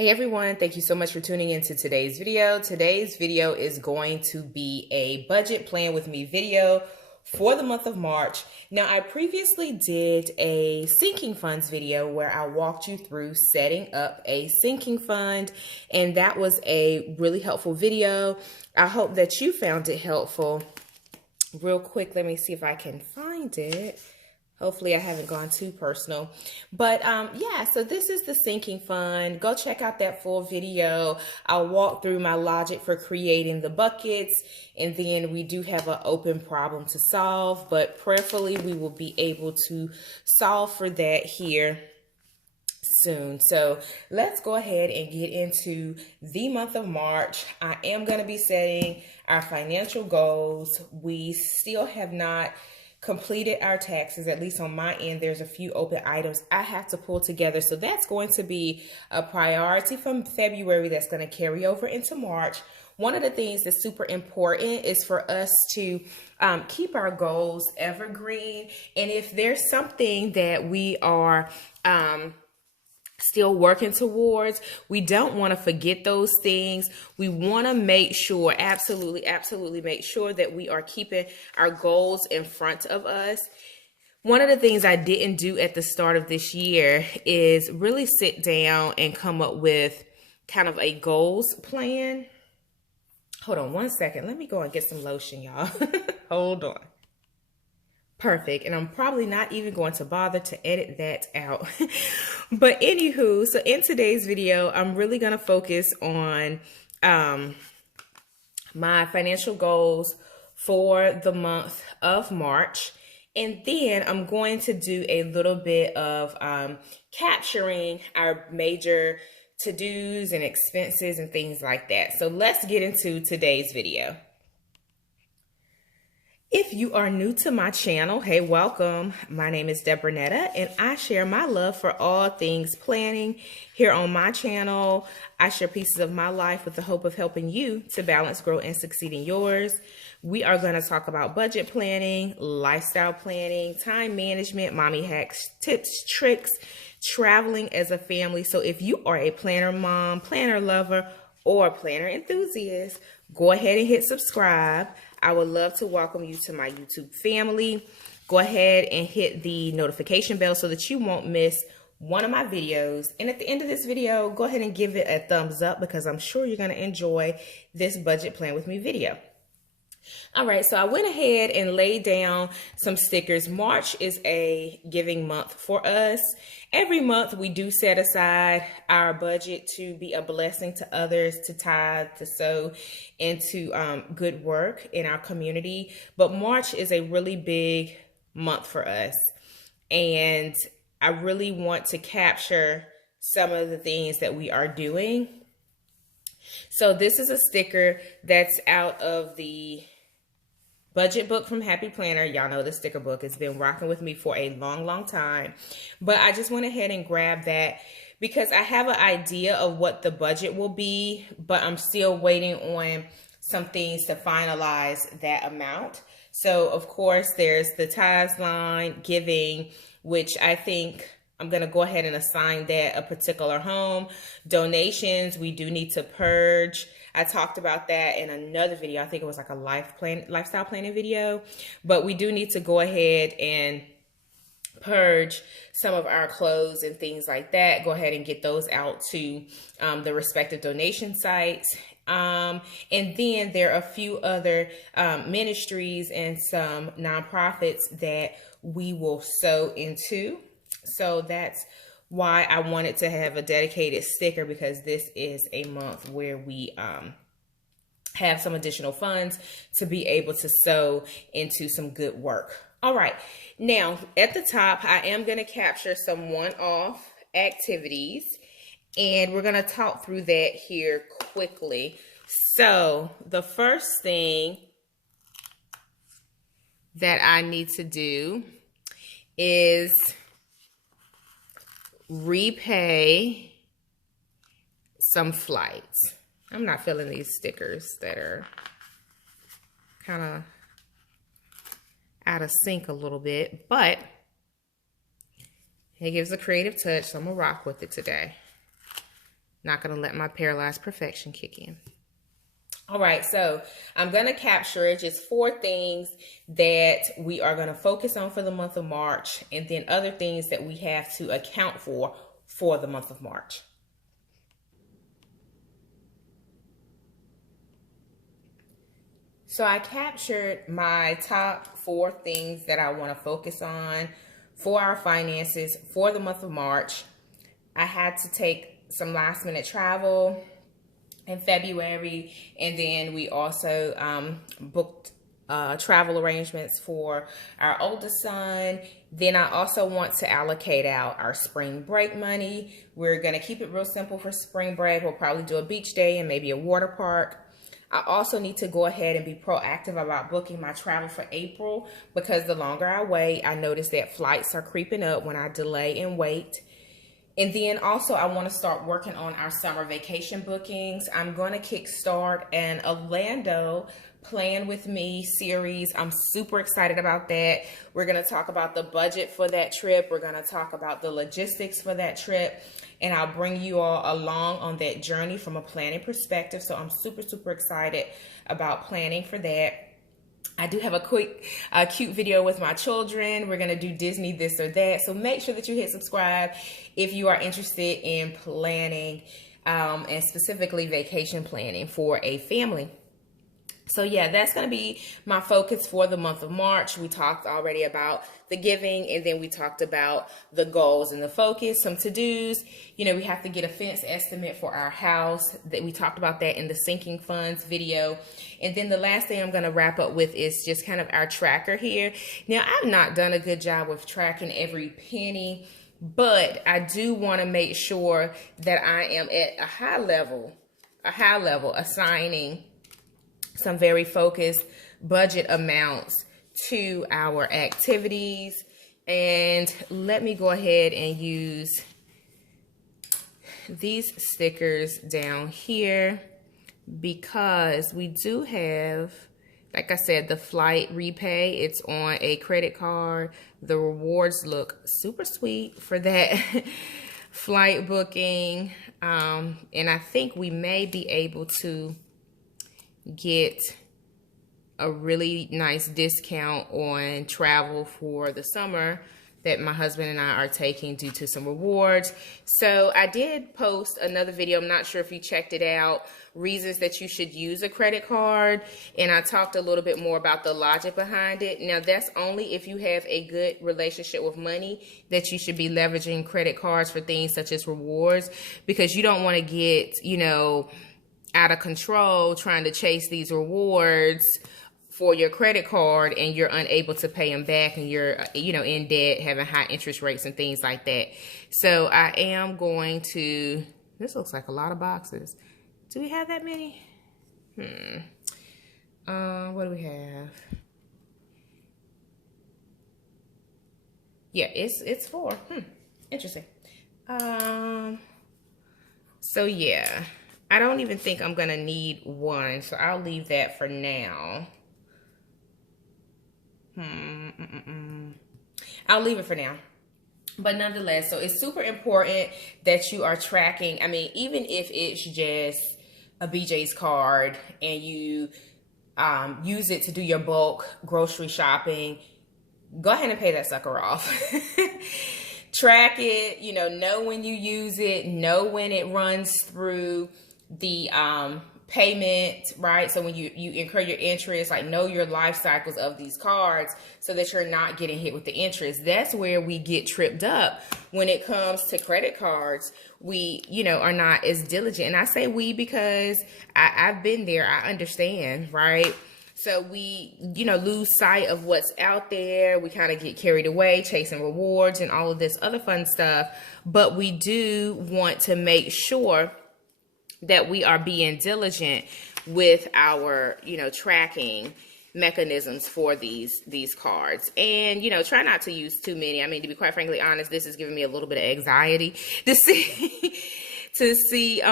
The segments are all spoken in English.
Hey everyone, thank you so much for tuning into today's video. Today's video is going to be a budget plan with me video for the month of March. Now, I previously did a sinking funds video where I walked you through setting up a sinking fund, and that was a really helpful video. I hope that you found it helpful. Real quick, let me see if I can find it. Hopefully I haven't gone too personal, but yeah, so this is the sinking fund. Go check out that full video. I'll walk through my logic for creating the buckets, and then we do have an open problem to solve, but prayerfully we will be able to solve for that here soon. So let's go ahead and get into the month of March. I am going to be setting our financial goals. We still have not completed our taxes. At least on my end, there's a few open items I have to pull together. So that's going to be a priority from February that's going to carry over into March. One of the things that's super important is for us to keep our goals evergreen. And if there's something that we are still working towards, we don't want to forget those things. We want to make sure, absolutely make sure that we are keeping our goals in front of us. One of the things I didn't do at the start of this year is really sit down and come up with kind of a goals plan. Hold on one second. Let me go and get some lotion, y'all. Hold on. Perfect. And I'm probably not even going to bother to edit that out. But anywho, so in today's video, I'm really going to focus on my financial goals for the month of March. And then I'm going to do a little bit of capturing our major to-dos and expenses and things like that. So let's get into today's video. If you are new to my channel, hey, welcome. My name is Deborah Netta, and I share my love for all things planning. Here on my channel, I share pieces of my life with the hope of helping you to balance, grow, and succeed in yours. We are going to talk about budget planning, lifestyle planning, time management, mommy hacks, tips, tricks, traveling as a family. So if you are a planner mom, planner lover, or planner enthusiast, go ahead and hit subscribe. I would love to welcome you to my YouTube family. Go ahead and hit the notification bell so that you won't miss one of my videos. And at the end of this video, go ahead and give it a thumbs up because I'm sure you're going to enjoy this budget plan with me video. All right, so I went ahead and laid down some stickers. March is a giving month for us. Every month we do set aside our budget to be a blessing to others, to tithe, to sow into good work in our community. But March is a really big month for us. And I really want to capture some of the things that we are doing. So this is a sticker that's out of the budget book from Happy Planner. Y'all know the sticker book has been rocking with me for a long time. But I just went ahead and grabbed that because I have an idea of what the budget will be, but I'm still waiting on some things to finalize that amount. So of course there's the tithes line, giving, which I think I'm going to go ahead and assign that a particular home. Donations, we do need to purge. I talked about that in another video. I think it was like a lifestyle planning video. But we do need to go ahead and purge some of our clothes and things like that. Go ahead and get those out to the respective donation sites. And then there are a few other ministries and some nonprofits that we will sow into. So that's why I wanted to have a dedicated sticker, because this is a month where we have some additional funds to be able to sow into some good work. All right. Now, at the top, I am going to capture some one-off activities, and we're going to talk through that here quickly. So the first thing that I need to do is repay some flights. I'm not feeling these stickers that are kind of out of sync a little bit, but it gives a creative touch, so I'm gonna rock with it today. Not going to let my paralyzed perfection kick in. All right, so I'm going to capture just 4 things that we are going to focus on for the month of March, and then other things that we have to account for the month of March. So I captured my top 4 things that I want to focus on for our finances for the month of March. I had to take some last minute travel in February, and then we also booked travel arrangements for our oldest son. Then I also want to allocate out our spring break money. We're going to keep it real simple for spring break. We'll probably do a beach day and maybe a water park. I also need to go ahead and be proactive about booking my travel for April, because the longer I wait, I notice that flights are creeping up when I delay and wait. And then also I want to start working on our summer vacation bookings. I'm going to kickstart an Orlando Plan With Me series. I'm super excited about that. We're going to talk about the budget for that trip. We're going to talk about the logistics for that trip. And I'll bring you all along on that journey from a planning perspective. So I'm super, super excited about planning for that. I do have a quick, cute video with my children. We're going to do Disney this or that. So make sure that you hit subscribe if you are interested in planning and specifically vacation planning for a family. So yeah, that's going to be my focus for the month of March. We talked already about the giving, and then we talked about the goals and the focus, some to-dos. You know, we have to get a fence estimate for our house. That we talked about that in the sinking funds video. And then the last thing I'm going to wrap up with is just kind of our tracker here. Now, I've not done a good job with tracking every penny, but I do want to make sure that I am at a high level assigning some very focused budget amounts to our activities. And let me go ahead and use these stickers down here, because we do have, like I said, the flight repay. It's on a credit card. The rewards look super sweet for that flight booking. And I think we may be able to get a really nice discount on travel for the summer that my husband and I are taking due to some rewards. So I did post another video. I'm not sure if you checked it out, reasons that you should use a credit card. And I talked a little bit more about the logic behind it. Now, that's only if you have a good relationship with money that you should be leveraging credit cards for things such as rewards, because you don't want to get, you know, out of control trying to chase these rewards for your credit card and you're unable to pay them back, and you're, you know, in debt, having high interest rates and things like that. So I am going to, this looks like a lot of boxes. Do we have that many? What do we have? Yeah, it's 4. Interesting. So yeah, I don't even think I'm gonna need one, so I'll leave that for now. I'll leave it for now. But nonetheless, so it's super important that you are tracking. I mean, even if it's just a BJ's card and you use it to do your bulk grocery shopping, go ahead and pay that sucker off. Track it, you know when you use it, know when it runs through the payment, right? So when you incur your interest, like know your life cycles of these cards so that you're not getting hit with the interest. That's where we get tripped up when it comes to credit cards. We, are not as diligent. And I say we because I've been there. I understand, right? So we, lose sight of what's out there. We kind of get carried away chasing rewards and all of this other fun stuff. But we do want to make sure that we are being diligent with our, tracking mechanisms for these cards. And, try not to use too many. I mean, to be quite frankly honest, this is giving me a little bit of anxiety to see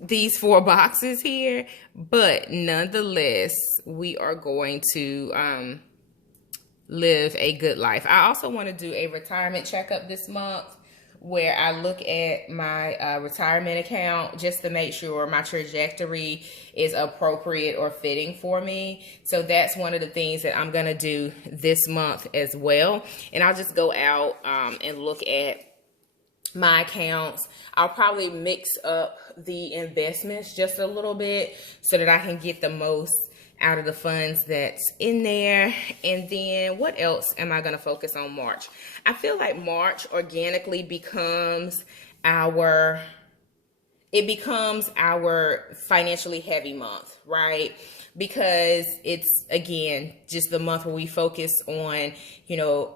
these 4 boxes here. But nonetheless, we are going to live a good life. I also want to do a retirement checkup this month where I look at my retirement account just to make sure my trajectory is appropriate or fitting for me. So that's one of the things that I'm going to do this month as well. And I'll just go out and look at my accounts. I'll probably mix up the investments just a little bit so that I can get the most out of the funds that's in there. And then what else am I going to focus on March? I feel like March organically becomes our financially heavy month, right? Because it's, again, just the month where we focus on,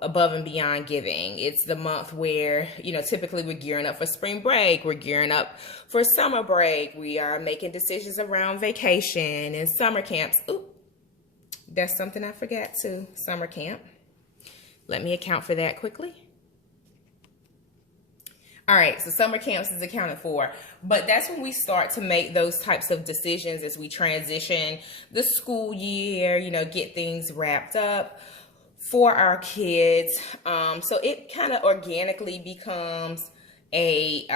above and beyond giving. It's the month where, typically we're gearing up for spring break. We're gearing up for summer break. We are making decisions around vacation and summer camps. Ooh, that's something I forgot too, summer camp. Let me account for that quickly. All right, so summer camps is accounted for, but that's when we start to make those types of decisions as we transition the school year, get things wrapped up for our kids. So it kind of organically becomes a,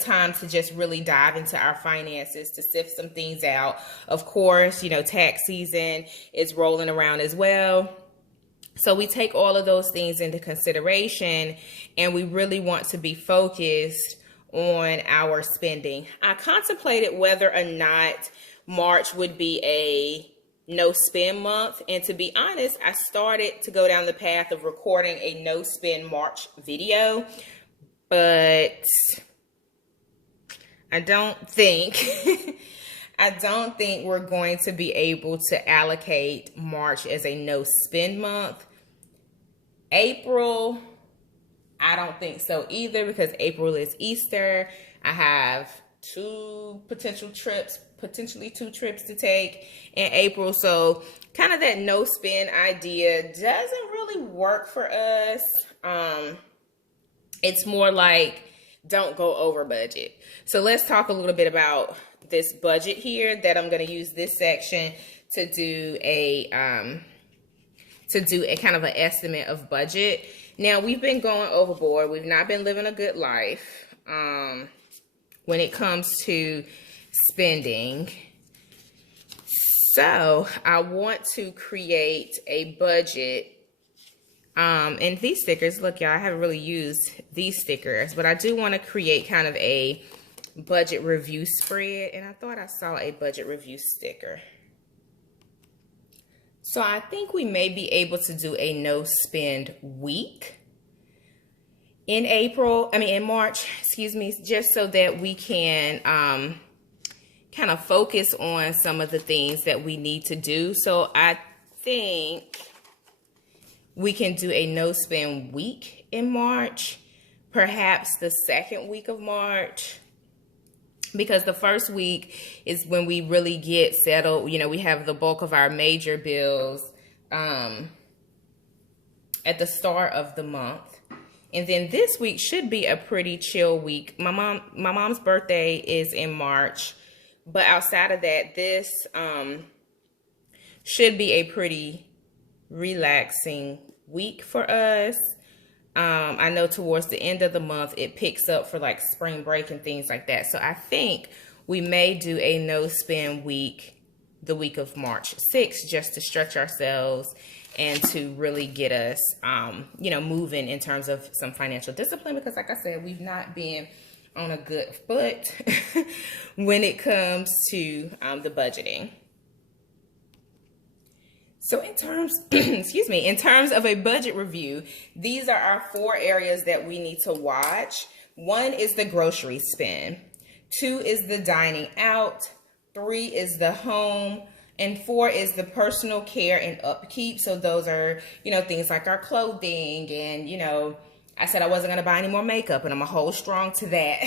time to just really dive into our finances, to sift some things out. Of course, tax season is rolling around as well. So we take all of those things into consideration, and we really want to be focused on our spending. I contemplated whether or not March would be a no spend month. And to be honest, I started to go down the path of recording a no spend March video, but I don't think we're going to be able to allocate March as a no spend month. April, I don't think so either, because April is Easter. I have potentially two trips to take in April. So kind of that no spend idea doesn't really work for us. It's more like don't go over budget. So let's talk a little bit about this budget here that I'm going to use this section to do a kind of an estimate of budget. Now, we've been going overboard. We've not been living a good life when it comes to spending. So I want to create a budget. And these stickers, look, y'all, I haven't really used these stickers, but I do want to create kind of a budget review spread. And I thought I saw a budget review sticker. So I think we may be able to do a no spend week in March, just so that we can kind of focus on some of the things that we need to do. So I think we can do a no spend week in March, perhaps the second week of March. Because the first week is when we really get settled. We have the bulk of our major bills at the start of the month. And then this week should be a pretty chill week. My mom's birthday is in March. But outside of that, this should be a pretty relaxing week for us. I know towards the end of the month, it picks up for like spring break and things like that. So I think we may do a no spend week, the week of March 6th, just to stretch ourselves and to really get us, moving in terms of some financial discipline. Because like I said, we've not been on a good foot when it comes to the budgeting. So in terms, in terms of a budget review, these are our 4 areas that we need to watch. 1 is the grocery spend. 2 is the dining out. 3 is the home. And 4 is the personal care and upkeep. So those are, things like our clothing and, I said I wasn't going to buy any more makeup, and I'm going to hold strong to that.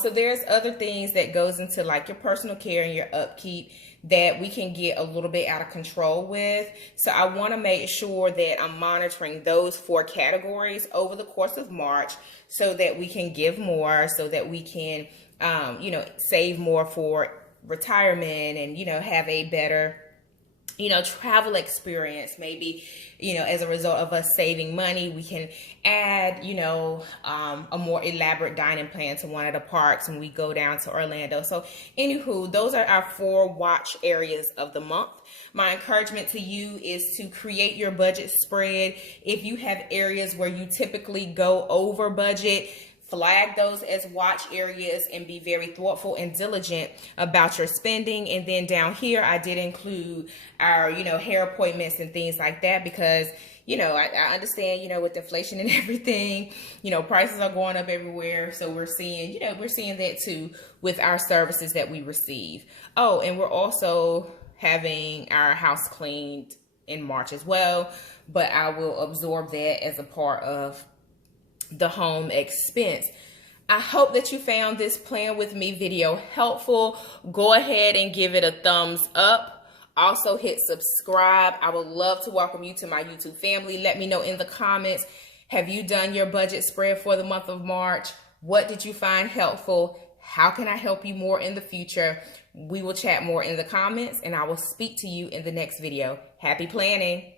So there's other things that goes into like your personal care and your upkeep that we can get a little bit out of control with. So I want to make sure that I'm monitoring those 4 categories over the course of March so that we can give more, so that we can, save more for retirement and, have a better travel experience. Maybe, as a result of us saving money, we can add, a more elaborate dining plan to one of the parks when we go down to Orlando. So anywho, those are our 4 watch areas of the month. My encouragement to you is to create your budget spread. If you have areas where you typically go over budget, flag those as watch areas and be very thoughtful and diligent about your spending. And then down here, I did include our, hair appointments and things like that because, I understand, with inflation and everything, prices are going up everywhere. So we're seeing that too with our services that we receive. Oh, and we're also having our house cleaned in March as well, but I will absorb that as a part of the home expense. I hope that you found this plan with me video helpful. Go ahead and give it a thumbs up. Also hit subscribe. I would love to welcome you to my YouTube family. Let me know in the comments, have you done your budget spread for the month of March? What did you find helpful? How can I help you more in the future? We will chat more in the comments, and I will speak to you in the next video. Happy planning.